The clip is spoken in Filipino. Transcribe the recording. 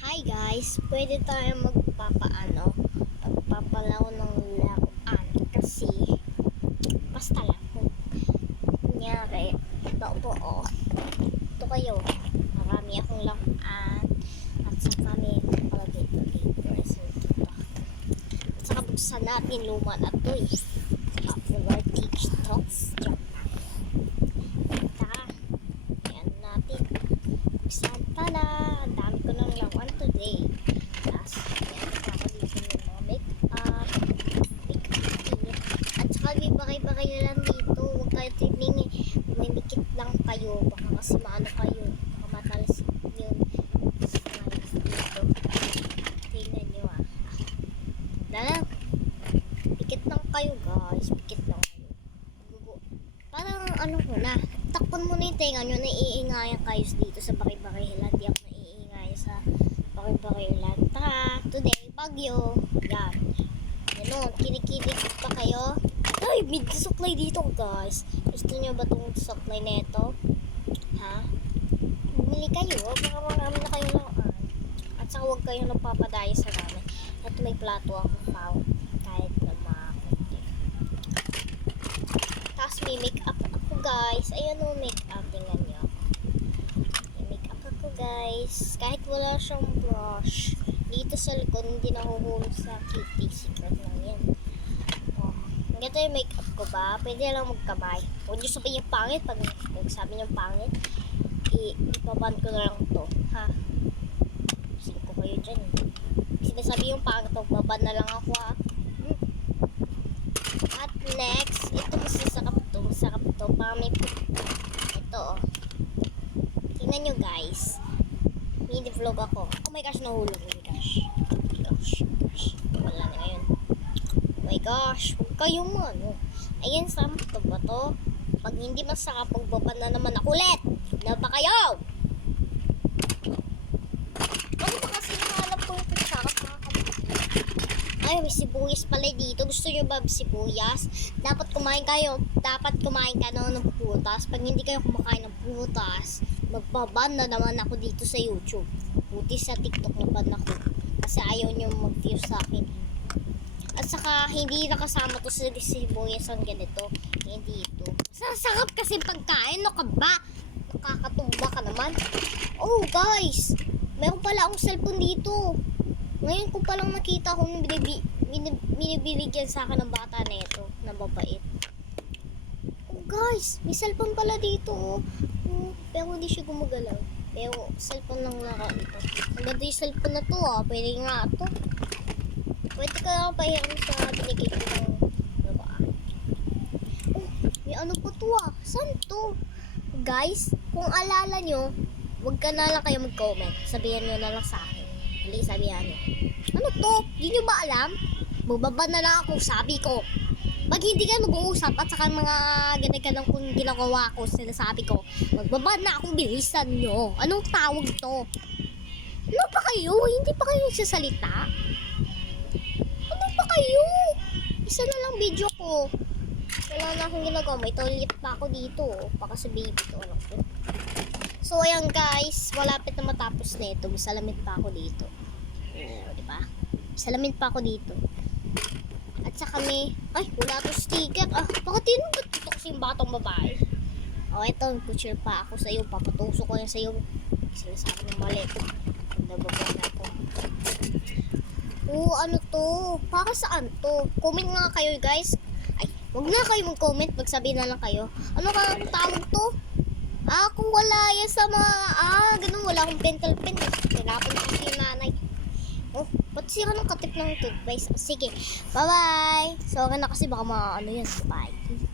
Hi guys, pwede tayo magpapalaro ng laruan kasi basta lang kung kunyari, ito po ito kayo, marami akong laruan at saka may at saka buksan natin luma na ito popular TikToks yan natin buksan pala, ang dami ko ng laruan today. Tapos meron ako dito yung mga make-up at saka may bakay-bakay na lang dito, huwag kayo tiningi, may mikit lang kayo, baka kasi maano kayo, baka matalas yun dito. Tingnan nyo dala, pikit lang kayo guys, pikit lang kayo. Parang ano ko na, takpan mo na yung tenga nyo, naiingayan kayo dito sa bakay-bakaylan. Di ako naiingayan sa bakay-bakaylan. Tara, today, Bagyo. Yan. Ganun, kinikilig pa kayo. Ay, may suklay dito guys. Gusto nyo ba itong suklay na ito? Ha? Bumili kayo, baka marami na kayo lang. At saka huwag kayo nagpapadaya sa namin. At may plato ako pao. Kahit na makunti. Tapos may make-up ako guys. Ayan o, make-up. Tingnan nyo. May make-up ako guys. Kahit wala siyang brush. Dito sa likod, hindi nahuhulog sa kitty. Secret lang yan. Oh. Ganito yung make-up ko ba? Pwede lang magkamay. Huwag nyo sabihin yung pangit. Pag sabi nyo pangit, ipaban ko na lang to. Ha? Sino ko kayo dyan. Sinasabi yung pangit. Magbaban na lang ako ha. At next, ito masasarap to. Masarap to. Parang ito tingnan nyo guys. Mini-vlog ako. Oh my gosh, nahulog. Oh my gosh. Wala na ngayon. Oh my gosh. Huwag kayong ayan, sarap to ba to? Pag hindi masarap, pagbaba na naman ako ulit. Na ba kayo? Ano ba kasi nahanap ko yung kutsara? Ay, may sibuyas pala dito. Gusto nyo ba sibuyas? Dapat kumain kayo. Dapat kumain ka ng prutas. Pag hindi kayo kumakain ng prutas, magbaban na naman ako dito sa YouTube. Buti sa TikTok na ban ako. Kasi ayaw nyo mag-view sa akin. At saka, hindi nakasama to sa sibuyas ang ganito. Hindi ito. Sasarap kasi pagkain. Ano ka ba? Nakakatumba ka naman. Oh, guys. Meron pala akong cellphone dito. Ngayon ko palang nakita kung binibiligyan sa akin ng bata na ito, na mabait. Oh guys, may cellphone pala dito. Pero hindi siya gumagalaw. Pero cellphone lang naka ito. Ang ganda yung cellphone na to pwede nga ito. Pwede ka lang pahiram sa binigay ko ng babaan. Oh, may ano po to Saan to? Guys, kung alala nyo, huwag ka na lang kayo mag-comment. Sabihan nyo na lang sa akin. Hindi sabihan nyo. Ano to? Hindi nyo ba alam? Magbaba na lang ako, sabi ko. Pag hindi ka nag-uusap at saka mga ganang kung ginagawa ko, sinasabi ko, magbaba na akong bilisan nyo. Anong tawag to? Ano pa kayo? Hindi pa kayo nagsasalita? Ano pa kayo? Isa na lang video ko. Wala na akong ginagawa. May toilet pa ako dito. Baka sa baby to. Ano ko? So, ayan guys, malapit na matapos na ito. May salamin pa ako dito. Diba? May salamin pa ako dito. At saka ay, wala to sticker. Bakit yun ba ito kasi yung batang babae? Ito, picture pa ako sa'yo. Papatuso ko yan sa'yo. Sinasabi ng mali ito. Nababa na ako. Ano to? Para saan to? Comment nga kayo guys. Ay, wag na kayo mag-comment. Magsabi na lang kayo. Ano ka tawag to? Kung wala yan sa mga, ganun, wala akong pentel pen. Hirapan kasi yung nanay. Ba't siya ka ng katip ng toothpaste? Sige, bye-bye. So, na kasi baka yan. Bye.